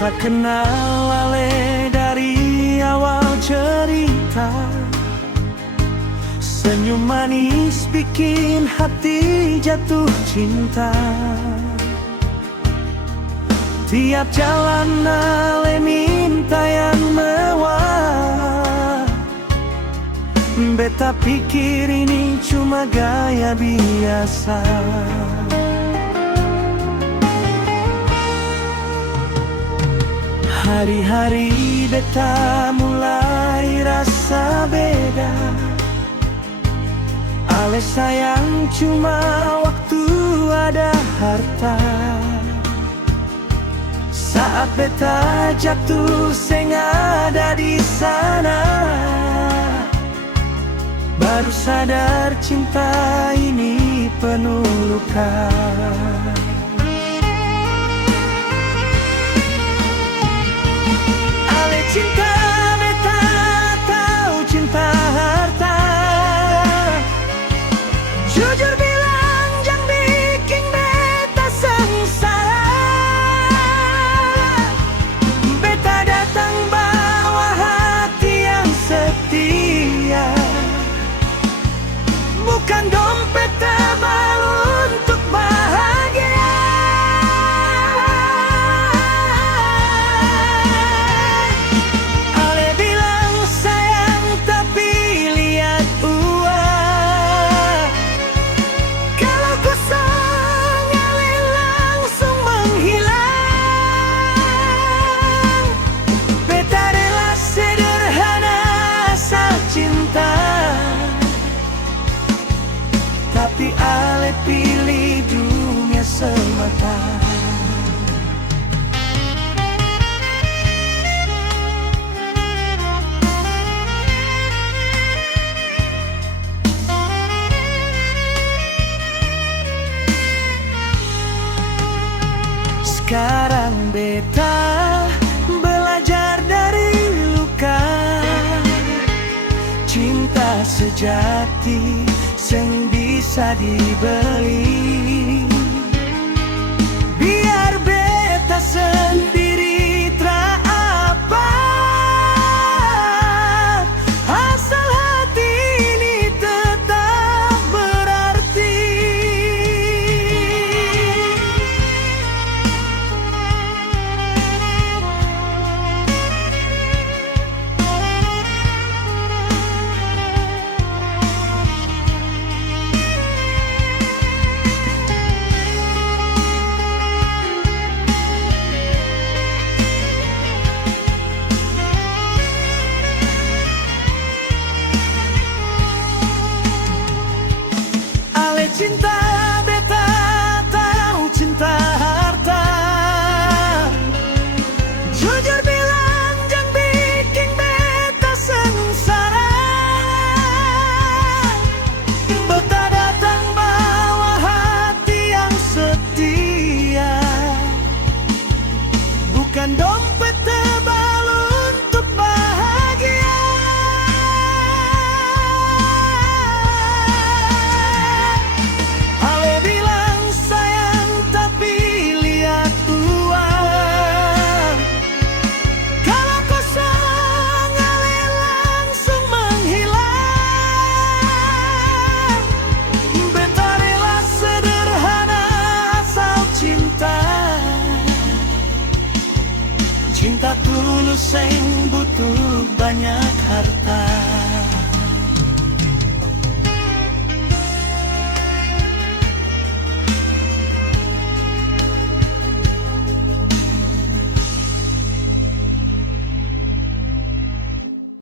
Tak kenal Ale dari awal cerita. Senyum manis bikin hati jatuh cinta. Tiap jalan Ale minta yang mewah. Beta pikir ini cuma gaya biasa. Hari-hari beta mulai rasa beda. Ale sayang cuma waktu ada harta. Saat beta jatuh seng ada di sana. Baru sadar cinta ini penuh luka. Ale cinta beta tahu cinta harta. Jujur bilang jangan bikin beta sengsara. Beta datang bawa hati yang setia. Bukan dompet tebal untuk bahagia. Ale bilang sayang tapi lihat uang. Kalau kosong Ale langsung menghilang. Beta rela sederhana asal cinta. Tapi Ale pilih dunia semata. Sekarang beta belajar dari luka. Cinta sejati seng bisa dibeli. Biar beta sendiri tra apa. Asal hati ini tetap berarti. Cinta beta tahu cinta harta. Jujur bilang jangan bikin beta sengsara. Beta datang bawa hati yang setia. Bukan dompet tebal untuk bahagia. Cinta tulus seng butuh banyak harta.